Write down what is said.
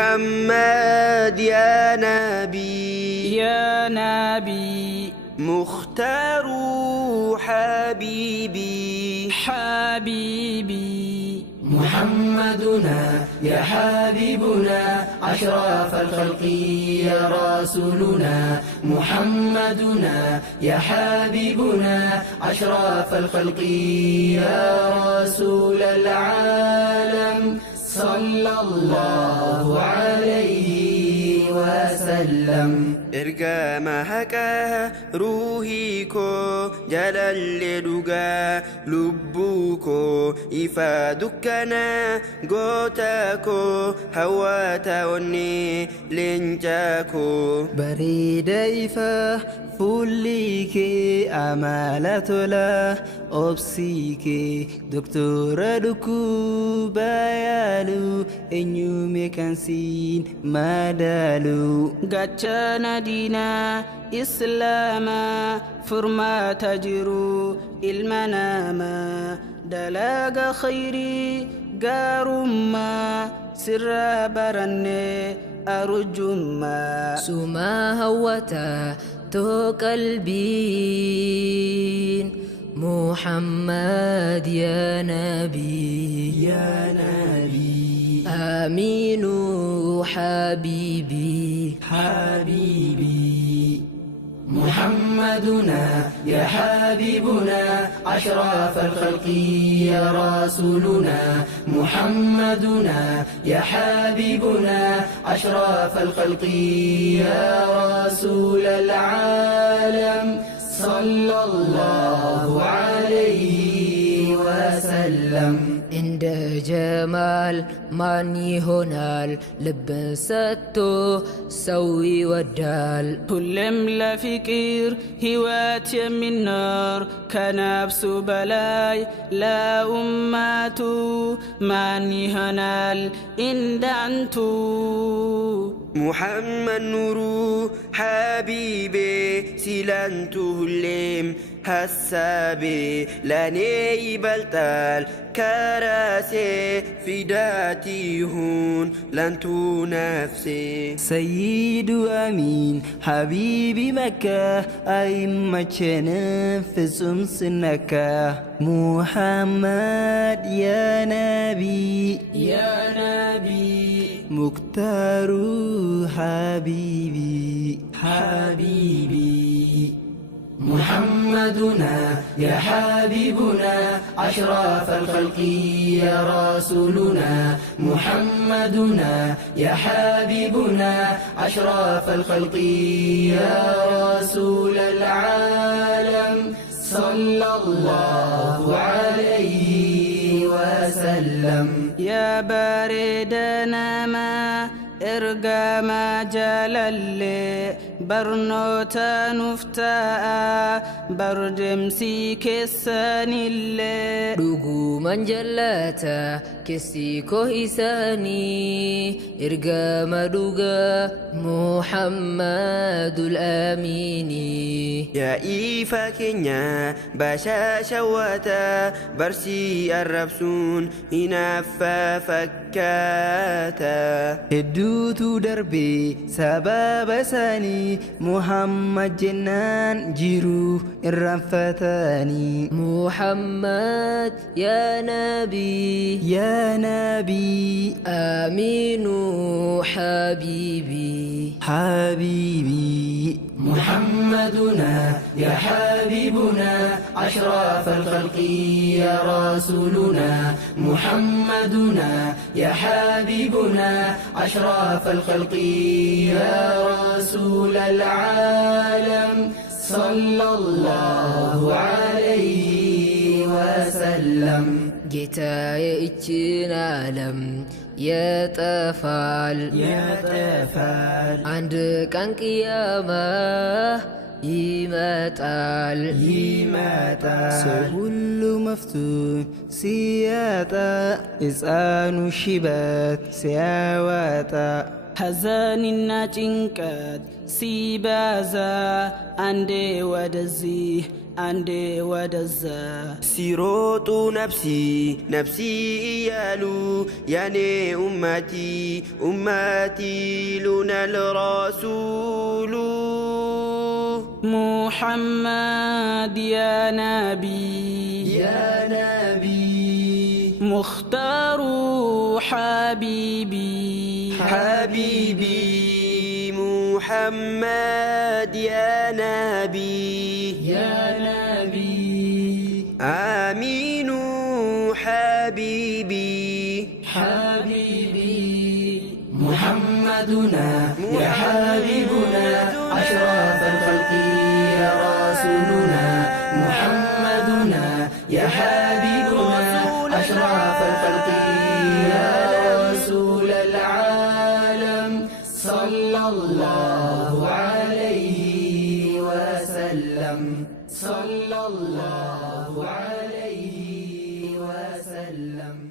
محمد يا نبي يا نبي مختار حبيبي حبيبي محمدنا يا حبيبنا أشرف الخلق يا رسولنا محمدنا يا حبيبنا أشرف الخلق يا رسول العالم صلى الله عليه وسلم إرجما هكا روحيكو جلال دوغا لبوكو إفادكنا غوتاكو هواتاوني لنجاكو بريد إفا فوليكي أمالتولا أبسيكي دكتورة دكو بايالو إنيو ميكانسين مادالو غاتشانا دينا إسلاما فرما تجرو المناما دلاغ خيري غارما سر برني أرجما سما هوتا تو قلبين محمد يا نبي يا نبي آمين حبيبي حبيبي محمدنا يا حبيبنا أشرف الخلق يا رسولنا محمدنا يا حبيبنا أشرف الخلق يا رسول العالم صلى الله عليه وسلم عند جمال من يهونال لبسته سوي ودال كلم لفكير هوات من نار كنفس بلاي لا أماتو من يهنال إن دعنتو محمد نور حبيبي سيلانته الليم حسابي لاني بلتال كراسي فداتي هون لانتو نفسي سيد أمين حبيبي مكة أئمة نفس سنك محمد يا نبي يا نبي مختار حبيبي حبيبي محمدنا يا حبيبنا أشرف الخلق يا رسولنا محمدنا يا حبيبنا أشرف الخلق يا رسول العالم صلى الله عليه وسلم يا باردنا ما إرقام جلال برنوتا نفتاء بردمسي كسان اللي دوغو من جلاتا كسي كوهساني إرقام دوغا محمد الأميني يا إيفا كينيا باشا شواتا برسي الربسون هنافا فكاتا هدوتو دربي سبب ساني محمد جنان جيرو الرفتاني محمد يا نبي يا نبي آمين حبيبي حبيبي محمدنا يا حبيبنا أشرف الخلق يا رسولنا محمدنا يا حبيبنا أشرف الخلق يا رسول العالم صلى الله عليه وسلم جتاي اتشين عالم يا تفال عندك عن قيامة يمتال سهل مفتون سياتا إسان الشبات سياواتا حزاننا ጭንቀት ሲበዛ አንዴ ወደዚህ عندي ودزا سيروت نفسي إيالو يعني أمتي لنا الرسول محمد يا نبي مختار حبيبي محمد يا نبي آمين حبيبي محمدنا يا حبيبنا أشرف الخلق يا رسولنا محمدنا يا حبيبنا أشرف الخلق يا رسول العالم صلى الله عليه وسلم صلى الله عليه وسلم